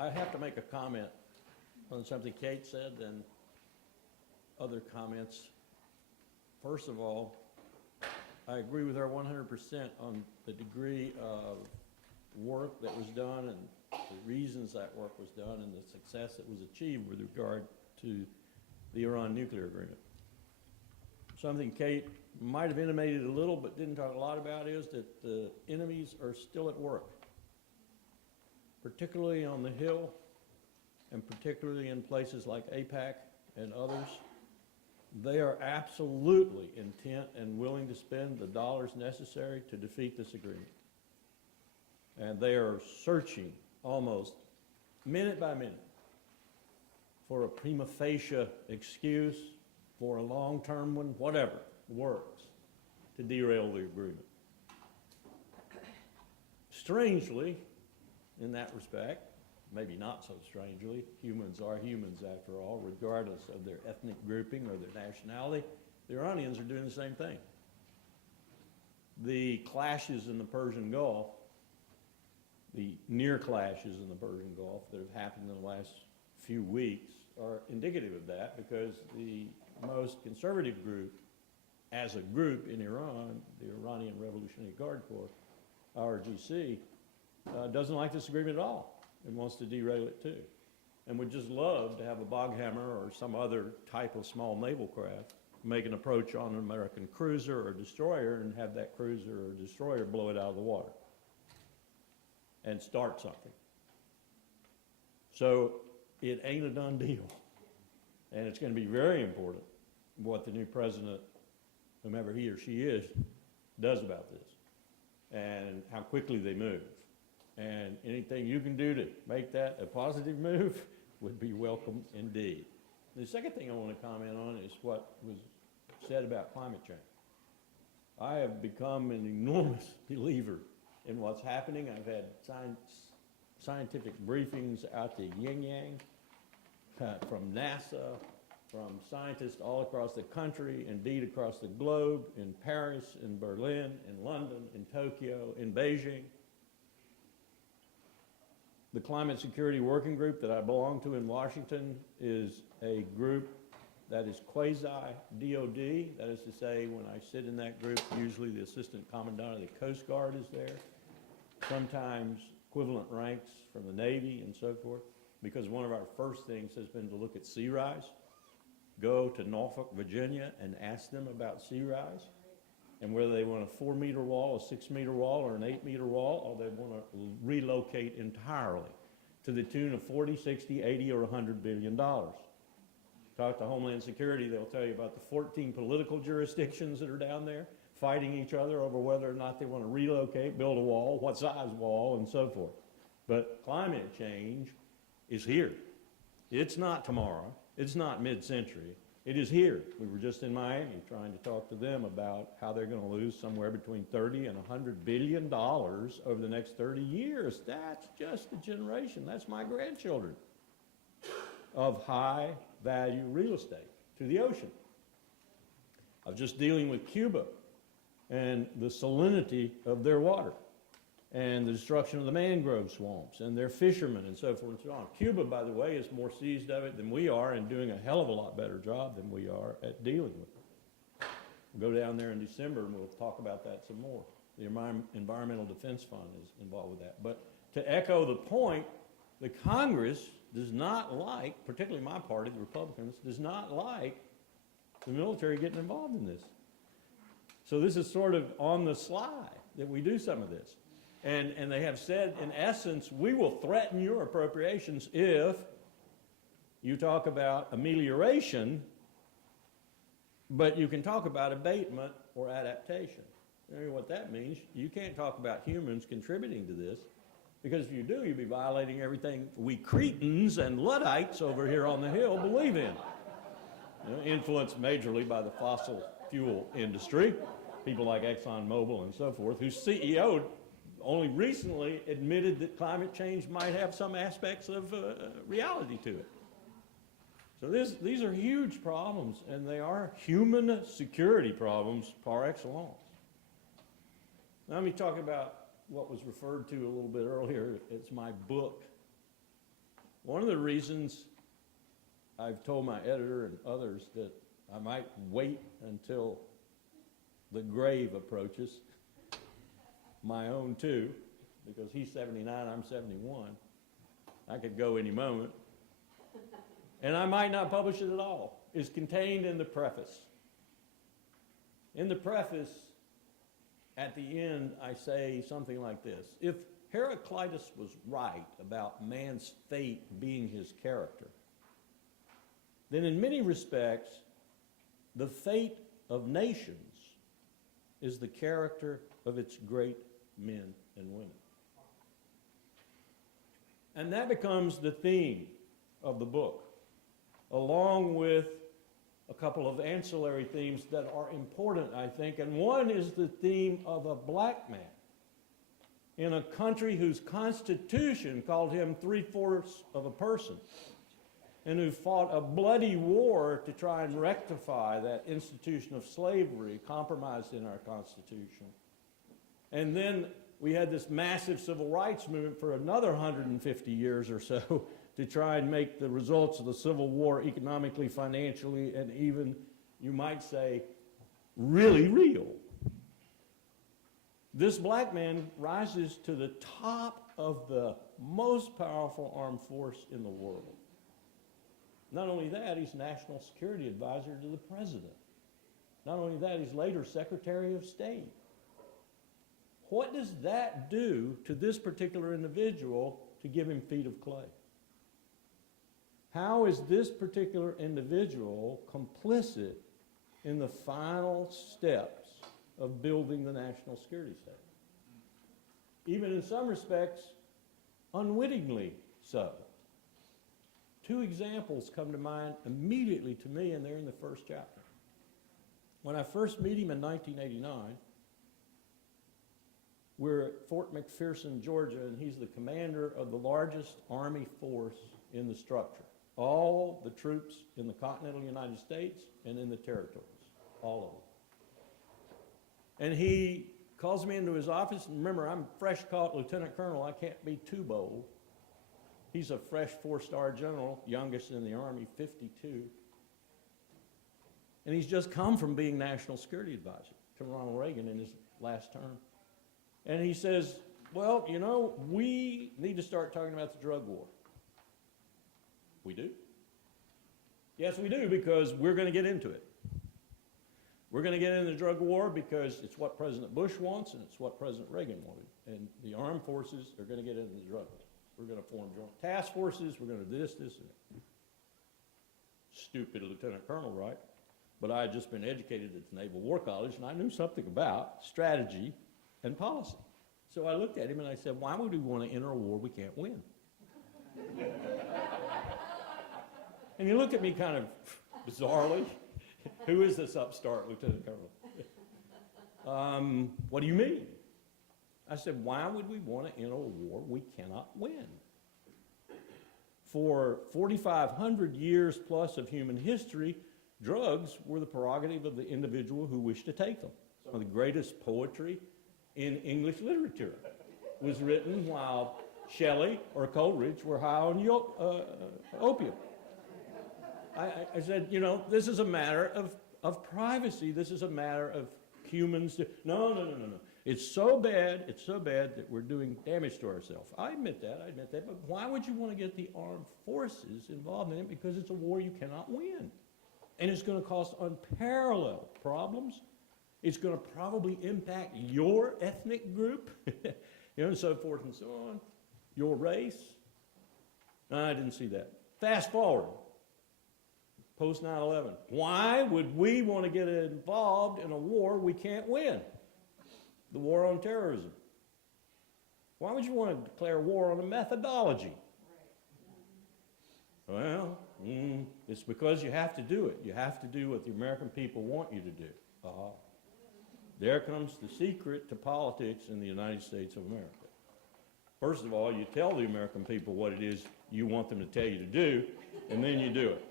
I have to make a comment on something Kate said and other comments. First of all, I agree with her 100% on the degree of work that was done and the reasons that work was done and the success that was achieved with regard to the Iran nuclear agreement. Something Kate might have intimated a little but didn't talk a lot about is that the enemies are still at work, particularly on the Hill and particularly in places like AIPAC and others. They are absolutely intent and willing to spend the dollars necessary to defeat this agreement. And they are searching almost minute by minute for a prima facie excuse, for a long-term one, whatever works, to derail the agreement. Strangely, in that respect, maybe not so strangely, humans are humans after all, regardless of their ethnic grouping or their nationality. The Iranians are doing the same thing. The clashes in the Persian Gulf, the near clashes in the Persian Gulf that have happened in the last few weeks are indicative of that, because the most conservative group, as a group in Iran, the Iranian Revolutionary Guard Corps, IRGC, doesn't like this agreement at all and wants to derail it too, and would just love to have a bog hammer or some other type of small naval craft make an approach on an American cruiser or destroyer and have that cruiser or destroyer blow it out of the water and start something. So it ain't a done deal. And it's going to be very important what the new president, whomever he or she is, does about this and how quickly they move. And anything you can do to make that a positive move would be welcome indeed. The second thing I want to comment on is what was said about climate change. I have become an enormous believer in what's happening. I've had scientific briefings out to Yin Yang from NASA, from scientists all across the country, indeed across the globe, in Paris, in Berlin, in London, in Tokyo, in Beijing. The Climate Security Working Group that I belong to in Washington is a group that is quasi-DOD. That is to say, when I sit in that group, usually the Assistant Commandant of the Coast Guard is there, sometimes equivalent ranks from the Navy and so forth, because one of our first things has been to look at sea rise, go to Norfolk, Virginia, and ask them about sea rise, and whether they want a 4-meter wall, a 6-meter wall, or an 8-meter wall, or they want to relocate entirely to the tune of 40, 60, 80, or $100 billion. Talk to Homeland Security, they'll tell you about the 14 political jurisdictions that are down there fighting each other over whether or not they want to relocate, build a wall, what size wall, and so forth. But climate change is here. It's not tomorrow. It's not mid-century. It is here. We were just in Miami trying to talk to them about how they're going to lose somewhere between 30 and $100 billion over the next 30 years. That's just a generation. That's my grandchildren of high-value real estate to the ocean. I was just dealing with Cuba and the salinity of their water and the destruction of the mangrove swamps and their fishermen and so forth and so on. Cuba, by the way, is more seized of it than we are and doing a hell of a lot better job than we are at dealing with it. We'll go down there in December and we'll talk about that some more. The Environmental Defense Fund is involved with that. But to echo the point, the Congress does not like, particularly my party, the Republicans, does not like the military getting involved in this. So this is sort of on the sly that we do some of this. And they have said, in essence, we will threaten your appropriations if you talk about amelioration, but you can talk about abatement or adaptation. You know what that means? You can't talk about humans contributing to this, because if you do, you'll be violating everything we cretins and Luddites over here on the Hill believe in. You know, influenced majorly by the fossil fuel industry, people like ExxonMobil and so forth, whose CEO only recently admitted that climate change might have some aspects of reality to it. So these are huge problems, and they are human security problems par excellence. Now let me talk about what was referred to a little bit earlier. It's my book. One of the reasons I've told my editor and others that I might wait until the grave approaches, my own too, because he's 79, I'm 71. I could go any moment. And I might not publish it at all. It's contained in the preface. In the preface, at the end, I say something like this. If Heraclitus was right about man's fate being his character, then in many respects, the fate of nations is the character of its great men and women. And that becomes the theme of the book, along with a couple of ancillary themes that are important, I think. And one is the theme of a black man in a country whose constitution called him 3/4 of a person, and who fought a bloody war to try and rectify that institution of slavery compromised in our Constitution. And then we had this massive civil rights movement for another 150 years or so to try and make the results of the Civil War economically, financially, and even, you might say, really real. This black man rises to the top of the most powerful armed force in the world. Not only that, he's National Security Advisor to the President. Not only that, he's later Secretary of State. What does that do to this particular individual to give him feet of clay? How is this particular individual complicit in the final steps of building the national security state? Even in some respects, unwittingly so. Two examples come to mind immediately to me, and they're in the first chapter. When I first meet him in 1989, we're at Fort McPherson, Georgia, and he's the commander of the largest Army force in the structure. All the troops in the continental United States and in the territories, all of them. And he calls me into his office, and remember, I'm fresh caught lieutenant colonel, I can't be too bold. He's a fresh 4-star general, youngest in the Army, 52. And he's just come from being National Security Advisor to Ronald Reagan in his last term. And he says, well, you know, we need to start talking about the drug war. We do? Yes, we do, because we're going to get into it. We're going to get into the drug war because it's what President Bush wants and it's what President Reagan wanted. And the armed forces are going to get into the drug war. We're going to form joint task forces. We're going to do this, and that. Stupid lieutenant colonel, right? But I had just been educated at the Naval War College, and I knew something about strategy and policy. So I looked at him and I said, why would we want to enter a war we can't win? And he looked at me kind of bizarrely. Who is this upstart lieutenant colonel? What do you mean? I said, why would we want to enter a war we cannot win? For 4,500 years plus of human history, drugs were the prerogative of the individual who wished to take them. Some of the greatest poetry in English literature was written while Shelley or Coleridge were high on opium. I said, you know, this is a matter of privacy. This is a matter of humans. No. It's so bad that we're doing damage to ourselves. I admit that, but why would you want to get the armed forces involved in it? Because it's a war you cannot win. And it's going to cause unparalleled problems. It's going to probably impact your ethnic group, and so forth and so on, your race. No, I didn't see that. Fast forward, post 9/11. Why would we want to get involved in a war we can't win? The war on terrorism. Why would you want to declare war on a methodology? Well, it's because you have to do it. You have to do what the American people want you to do. There comes the secret to politics in the United States of America. First of all, you tell the American people what it is you want them to tell you to do, and then you do it.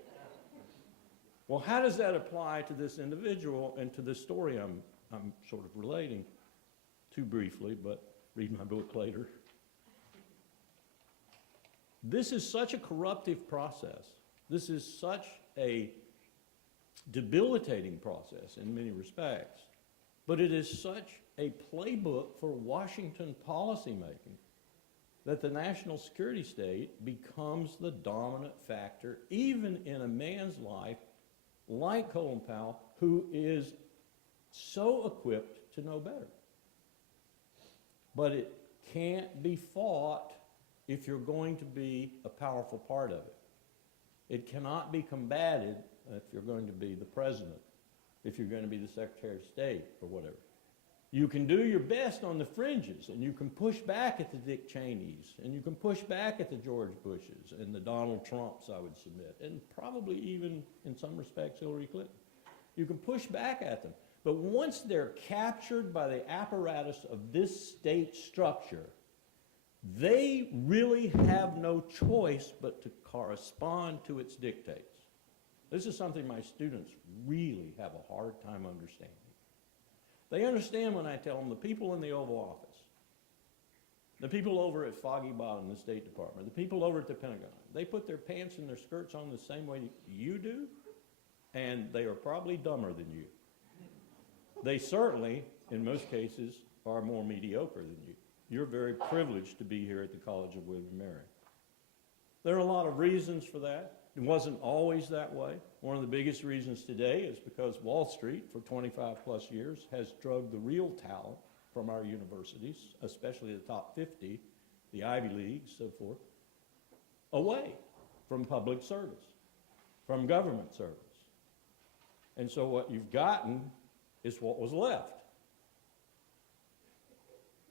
Well, how does that apply to this individual and to this story I'm sort of relating? Too briefly, but read my book later. This is such a corruptive process. This is such a debilitating process in many respects, but it is such a playbook for Washington policymaking that the national security state becomes the dominant factor even in a man's life like Colin Powell, who is so equipped to know better. But it can't be fought if you're going to be a powerful part of it. It cannot be combated if you're going to be the president, if you're going to be the Secretary of State or whatever. You can do your best on the fringes, and you can push back at the Dick Cheneys, and you can push back at the George Bushes and the Donald Trumps, I would submit, and probably even, in some respects, Hillary Clinton. You can push back at them. But once they're captured by the apparatus of this state structure, they really have no choice but to correspond to its dictates. This is something my students really have a hard time understanding. They understand when I tell them the people in the Oval Office, the people over at Foggy Bottom, the State Department, the people over at the Pentagon, they put their pants and their skirts on the same way you do, and they are probably dumber than you. They certainly, in most cases, are more mediocre than you. You're very privileged to be here at the College of William & Mary. There are a lot of reasons for that. It wasn't always that way. One of the biggest reasons today is because Wall Street, for 25 plus years, has drugged the real talent from our universities, especially the top 50, the Ivy Leagues, so forth, away from public service, from government service. And so what you've gotten is what was left.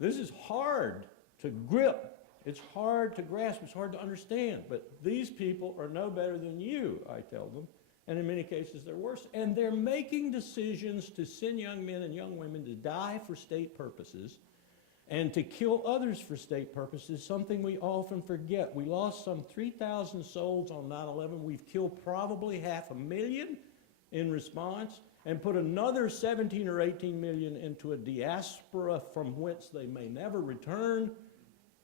This is hard to grip. It's hard to grasp. It's hard to understand. But these people are no better than you, I tell them. And in many cases, they're worse. And they're making decisions to send young men and young women to die for state purposes and to kill others for state purposes, something we often forget. We lost some 3,000 souls on 9/11. We've killed probably 500,000 in response, and put another 17 or 18 million into a diaspora from whence they may never return.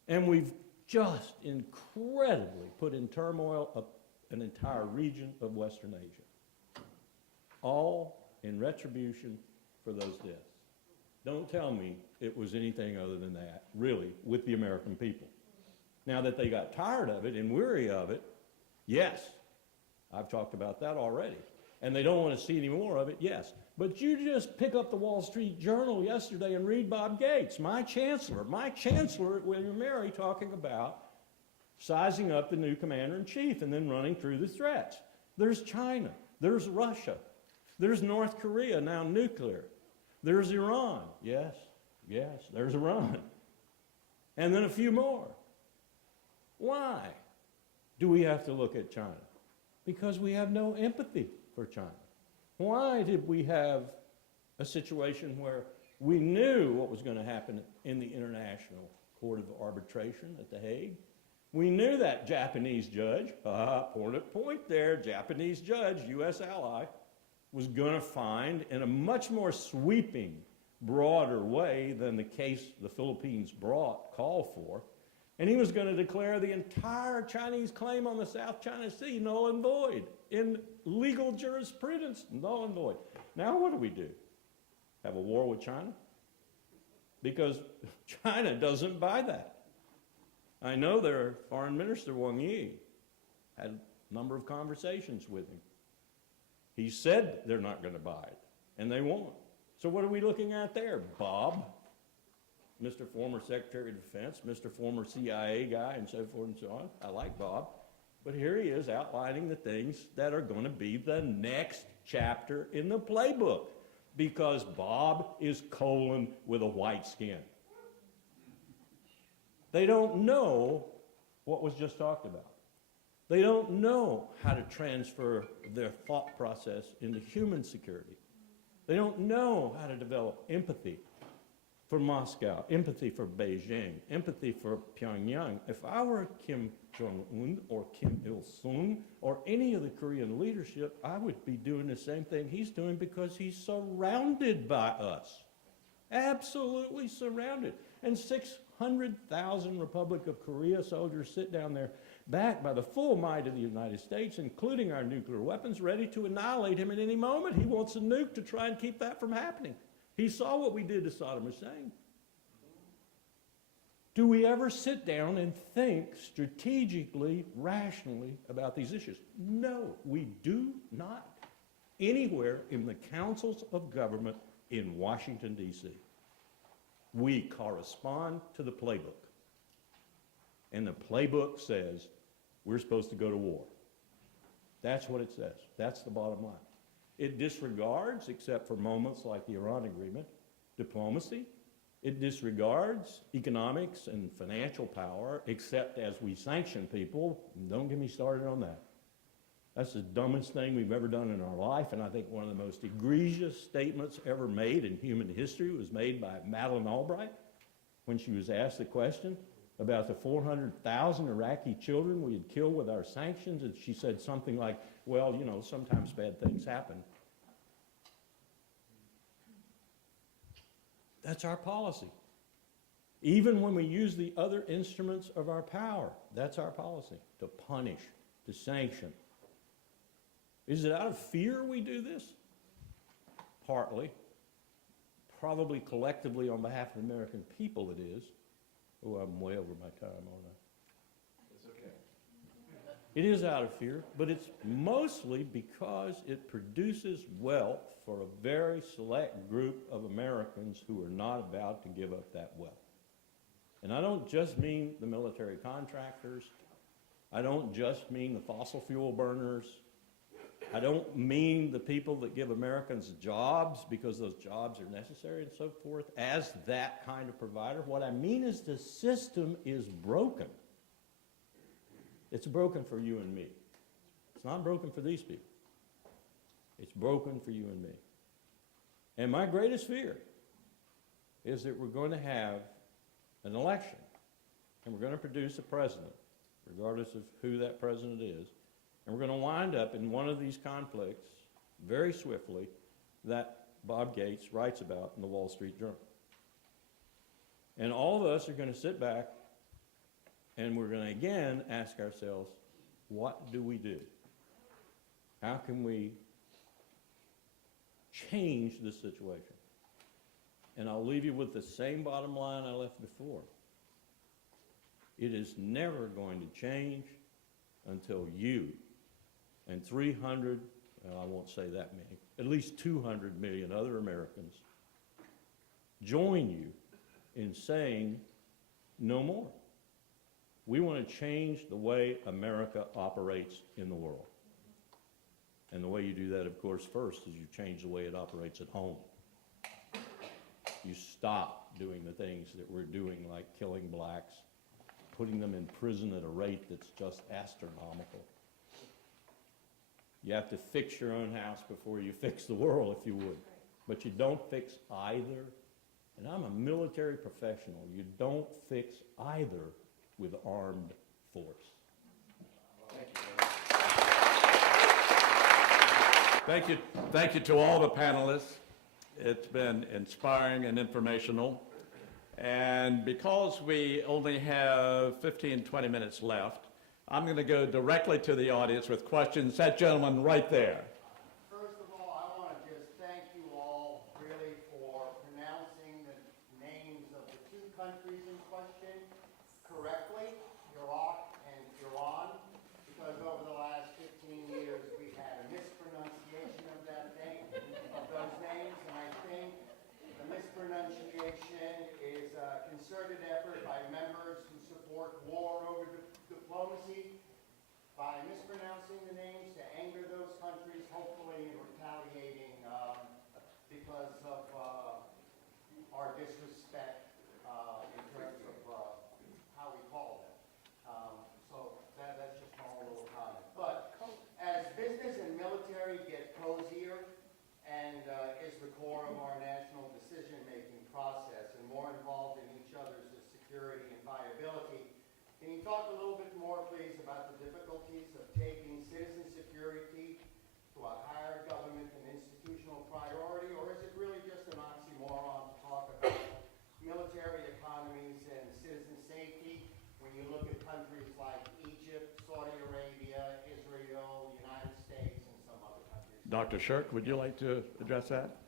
And we've just incredibly put in turmoil an entire region of Western Asia, all in retribution for those deaths. Don't tell me it was anything other than that, really, with the American people. Now that they got tired of it and weary of it, yes, I've talked about that already. And they don't want to see any more of it, yes. But you just pick up the Wall Street Journal yesterday and read Bob Gates, my chancellor at William & Mary, talking about sizing up the new commander-in-chief and then running through the threats. There's China, there's Russia, there's North Korea, now nuclear. There's Iran, yes, there's Iran. And then a few more. Why do we have to look at China? Because we have no empathy for China. Why did we have a situation where we knew what was going to happen in the International Court of Arbitration at The Hague? We knew that Japanese judge, point there, Japanese judge, U.S. ally, was going to find in a much more sweeping, broader way than the case the Philippines called for, and he was going to declare the entire Chinese claim on the South China Sea null and void. In legal jurisprudence, null and void. Now what do? Have a war with China? Because China doesn't buy that. I know their Foreign Minister Wang Yi had a number of conversations with him. He said they're not going to buy it, and they won't. So what are we looking at there, Bob? Mr. Former Secretary of Defense, Mr. Former CIA guy, and so forth and so on. I like Bob. But here he is outlining the things that are going to be the next chapter in the playbook, because Bob is Colin with a white skin. They don't know what was just talked about. They don't know how to transfer their thought process into human security. They don't know how to develop empathy for Moscow, empathy for Beijing, empathy for Pyongyang. If I were Kim Jong-un or Kim Il-sung or any of the Korean leadership, I would be doing the same thing he's doing, because he's surrounded by us. Absolutely surrounded. And 600,000 Republic of Korea soldiers sit down there backed by the full might of the United States, including our nuclear weapons, ready to annihilate him at any moment. He wants a nuke to try and keep that from happening. He saw what we did to Saddam Hussein. Do we ever sit down and think strategically, rationally about these issues? No, we do not. Anywhere in the councils of government in Washington, D.C. We correspond to the playbook. And the playbook says we're supposed to go to war. That's what it says. That's the bottom line. It disregards, except for moments like the Iran agreement, diplomacy. It disregards economics and financial power, except as we sanction people. Don't get me started on that. That's the dumbest thing we've ever done in our life, and I think one of the most egregious statements ever made in human history was made by Madeleine Albright when she was asked the question about the 400,000 Iraqi children we had killed with our sanctions, and she said something like, well, you know, sometimes bad things happen. That's our policy. Even when we use the other instruments of our power, that's our policy, to punish, to sanction. Is it out of fear we do this? Partly. Probably collectively on behalf of the American people it is. Oh, I'm way over my time, aren't I? It's okay. It is out of fear, but it's mostly because it produces wealth for a very select group of Americans who are not about to give up that wealth. And I don't just mean the military contractors. I don't just mean the fossil fuel burners. I don't mean the people that give Americans jobs because those jobs are necessary and so forth as that kind of provider. What I mean is the system is broken. It's broken for you and me. It's not broken for these people. It's broken for you and me. And my greatest fear is that we're going to have an election and we're going to produce a president, regardless of who that president is, and we're going to wind up in one of these conflicts very swiftly that Bob Gates writes about in the Wall Street Journal. And all of us are going to sit back and we're going to again ask ourselves, what do we do? How can we change this situation? And I'll leave you with the same bottom line I left before. It is never going to change until you and 300, well, I won't say that many, at least 200 million other Americans join you in saying no more. We want to change the way America operates in the world. And the way you do that, of course, first is you change the way it operates at home. You stop doing the things that we're doing, like killing blacks, putting them in prison at a rate that's just astronomical. You have to fix your own house before you fix the world, if you would. But you don't fix either. And I'm a military professional. You don't fix either with armed force. Thank you. Thank you to all the panelists. It's been inspiring and informational. And because we only have 15, 20 minutes left, I'm going to go directly to the audience with questions. That gentleman right there. First of all, I want to just thank you all really for pronouncing the names of the two countries in question correctly, Iraq and Iran, because over the last 15 years we've had a mispronunciation of those names, and I think the mispronunciation is a concerted effort by members who support war over diplomacy by mispronouncing the names to anger those countries, hopefully retaliating because of our disrespect in terms of how we call them. So that's just my own little comment. But as business and military get cozier and is the core of our national decision-making process and more involved in each other's security and viability, can you talk a little bit more, please, about the difficulties of taking citizen security to a higher government and institutional priority, or is it really just an oxymoron to talk about military economies and citizen safety when you look at countries like Egypt, Dr. Shirk, would you like to address that?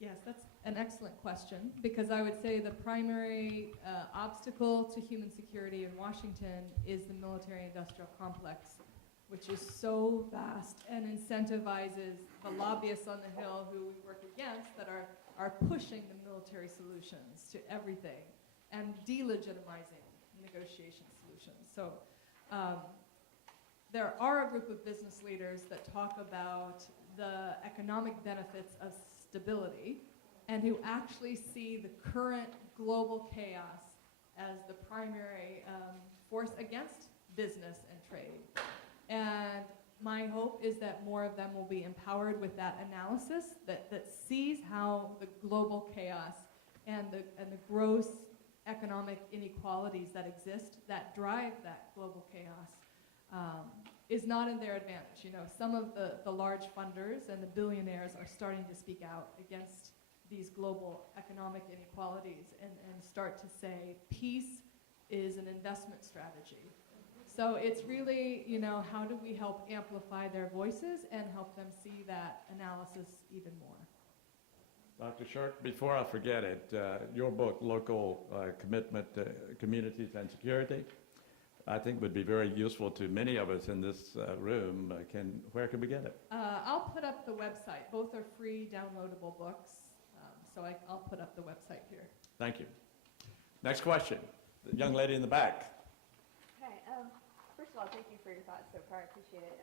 Yes, that's an excellent question, because I would say the primary obstacle to human security in Washington is the military-industrial complex, which is so vast and incentivizes the lobbyists on the Hill who we work against that are pushing the military solutions to everything and delegitimizing negotiation solutions. So there are a group of business leaders that talk about the economic benefits of stability and who actually see the current global chaos as the primary force against business and trade. And my hope is that more of them will be empowered with that analysis that sees how the global chaos and the gross economic inequalities that exist that drive that global chaos is not in their advantage. You know, some of the large funders and the billionaires are starting to speak out against these global economic inequalities and start to say peace is an investment strategy. So it's really, you know, how do we help amplify their voices and help them see that analysis even more? Dr. Shirk, before I forget it, your book, Local Commitment to Communities and Security, I think would be very useful to many of us in this room. Where can we get it? I'll put up the website. Both are free downloadable books, so I'll put up the website here. Thank you. Next question. The young lady in the back. Hi. First of all, thank you for your thoughts so far. I appreciate it.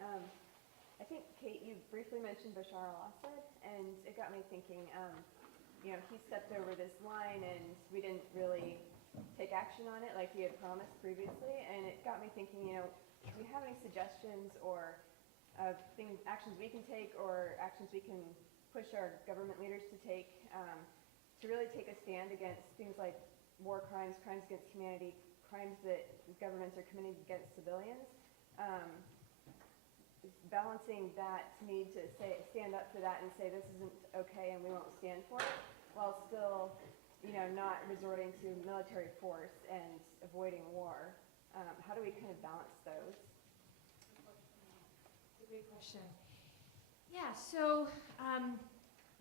I think, Kate, you briefly mentioned Bashar al-Assad, and it got me thinking, you know, he stepped over this line and we didn't really take action on it like he had promised previously, and it got me thinking, you know, do you have any suggestions or actions we can take or actions we can push our government leaders to take to really take a stand against things like war crimes, crimes against humanity, crimes that governments are committing against civilians? Balancing that need to stand up for that and say this isn't okay and we won't stand for it, while still, you know, not resorting to military force and avoiding war. How do we kind of balance those? That's a great question. Yeah, so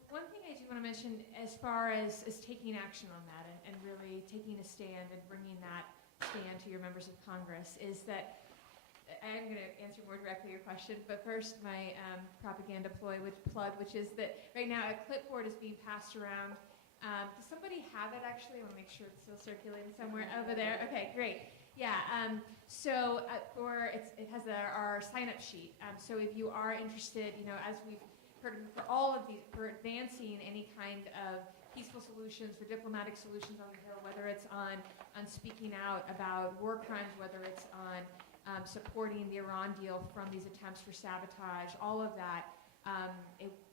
one thing I do want to mention as far as taking action on that and really taking a stand and bringing that stand to your members of Congress is that I'm going to answer more directly your question, but first my propaganda plug, which is that right now a clipboard is being passed around. Does somebody have it actually? I want to make sure it's still circulating somewhere over there. Okay, great. Yeah, it has our sign-up sheet. So if you are interested, you know, as we've heard for all of these, for advancing any kind of peaceful solutions, for diplomatic solutions on the Hill, whether it's on speaking out about war crimes, whether it's on supporting the Iran deal from these attempts for sabotage, all of that.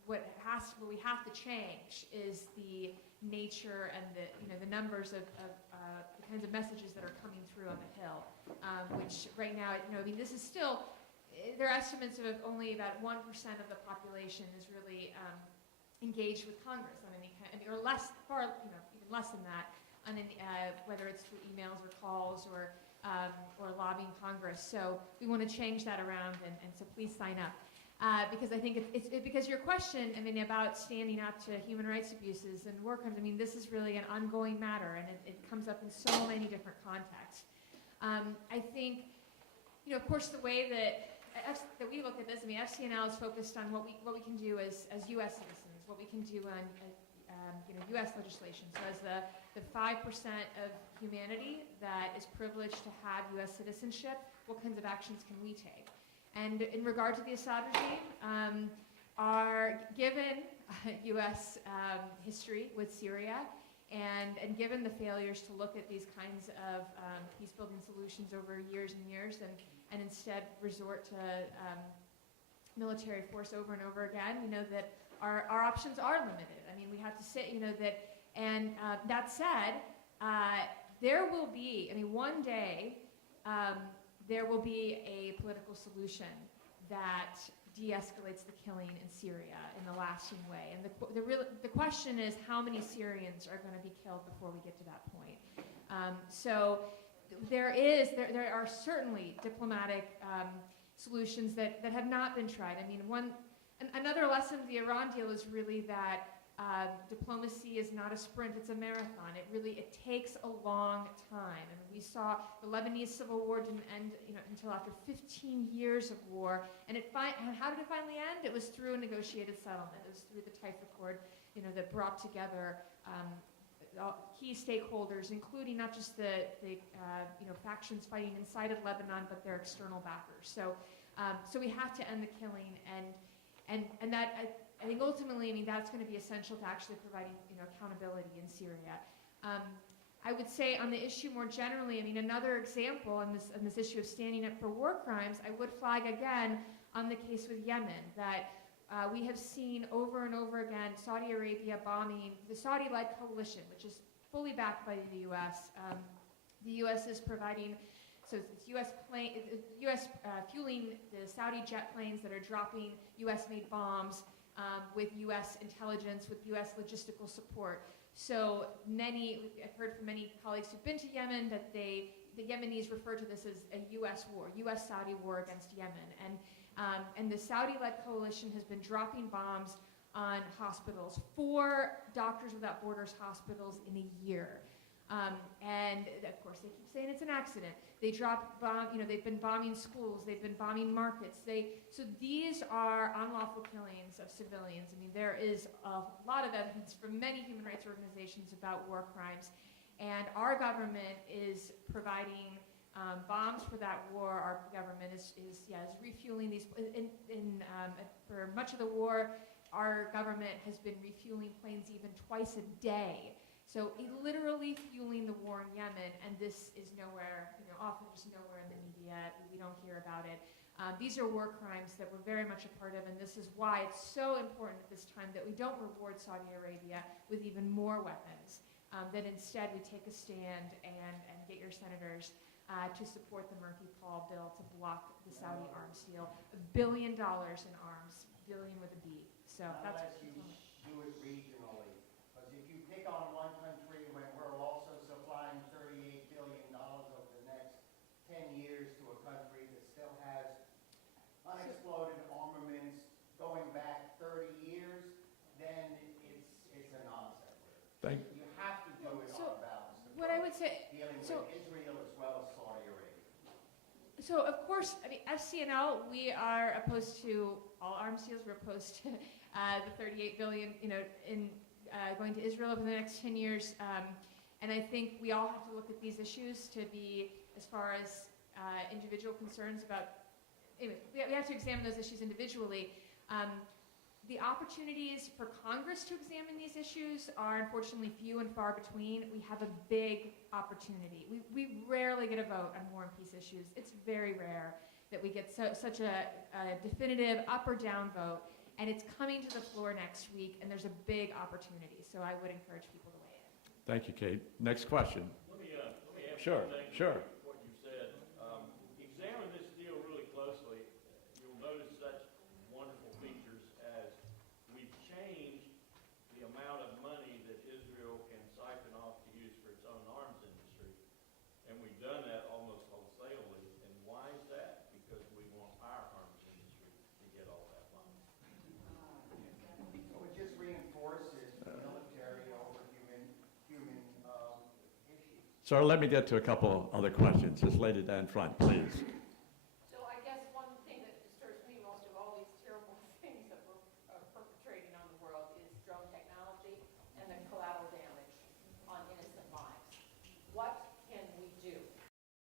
What we have to change is the nature and the numbers of the kinds of messages that are coming through on the Hill, which right now, you know, I mean, this is still, there are estimates of only about 1% of the population is really engaged with Congress on any kind, or less, far, you know, even less than that, on any, whether it's through emails or calls or lobbying Congress. So we want to change that around, and so please sign up. Because I think because your question, I mean, about standing up to human rights abuses and war crimes, I mean, this is really an ongoing matter, and it comes up in so many different contexts. I think, you know, of course, the way that we look at this, I mean, FCNL is focused on what we can do as U.S. citizens, what we can do on U.S. legislation. So as the 5% of humanity that is privileged to have U.S. citizenship, what kinds of actions can we take? And in regard to the Assad regime, given U.S. history with Syria, and given the failures to look at these kinds of peace-building solutions over years and years, and instead resort to military force over and over again, you know that our options are limited. I mean, we have to say, you know, that, and that said, there will be, I mean, one day, there will be a political solution that de-escalates the killing in Syria in a lasting way. And the question is how many Syrians are going to be killed before we get to that point. So there are certainly diplomatic solutions that have not been tried. I mean, another lesson of the Iran deal is really that diplomacy is not a sprint, it's a marathon. It takes a long time. And we saw the Lebanese civil war didn't end until after 15 years of war. And how did it finally end? It was through a negotiated settlement. It was through the Taif Accord, that brought together key stakeholders, including not just the factions fighting inside of Lebanon, but their external backers. So we have to end the killing, and that I think ultimately, that's going to be essential to actually providing accountability in Syria. I would say on the issue more generally, another example on this issue of standing up for war crimes, I would flag again on the case with Yemen that we have seen over and over again Saudi Arabia bombing the Saudi-led coalition, which is fully backed by the U.S. The U.S. is providing, so it's U.S. fueling the Saudi jet planes that are dropping U.S.-made bombs with U.S. intelligence, with U.S. logistical support. So I've heard from many colleagues who've been to Yemen that the Yemenis refer to this as a U.S. war, U.S.-Saudi war against Yemen. And the Saudi-led coalition has been dropping bombs on hospitals, 4 Doctors Without Borders hospitals in a year. And of course, they keep saying it's an accident. They they've been bombing schools, they've been bombing markets. So these are unlawful killings of civilians. There is a lot of evidence from many human rights organizations about war crimes. And our government is providing bombs for that war. Our government is refueling these. For much of the war, our government has been refueling planes even twice a day. So literally fueling the war in Yemen, and this is nowhere, often just nowhere in the media. We don't hear about it. These are war crimes that we're very much a part of, and this is why it's so important at this time that we don't reward Saudi Arabia with even more weapons, that instead we take a stand and get your senators to support the Murphy-Paul bill to block the Saudi arms deal. $1 billion in arms, billion with a B. So that's unless you do it regionally. Because if you pick on one country when we're also supplying $38 billion over the next 10 years to a country that still has unexploded armaments going back 30 years, then it's a non-sequitur. You have to do it on a balanced approach, what I would say, dealing with Israel as well as Saudi Arabia. so of course, FCNL, we are opposed to all arms deals. We're opposed to the $38 billion, in going to Israel over the next 10 years. And I think we all have to look at these issues to be, as far as individual concerns about, anyway, we have to examine those issues individually. The opportunities for Congress to examine these issues are unfortunately few and far between. We have a big opportunity. We rarely get a vote on war and peace issues. It's very rare that we get such a definitive up or down vote. And it's coming to the floor next week, and there's a big opportunity. So I would encourage people to weigh in. Thank you, Kate. Next question. Let me add Sure, one thing sure. to what you said. Examine this deal really closely. You'll notice such wonderful features as we've changed the amount of money that Israel can siphon off to use for its own arms industry. And we've done that almost wholesalely. And why is that? Because we want our arms industry to get all that money. So it just reinforces military over human issues. Sir, let me get to a couple other questions. This lady down front, please.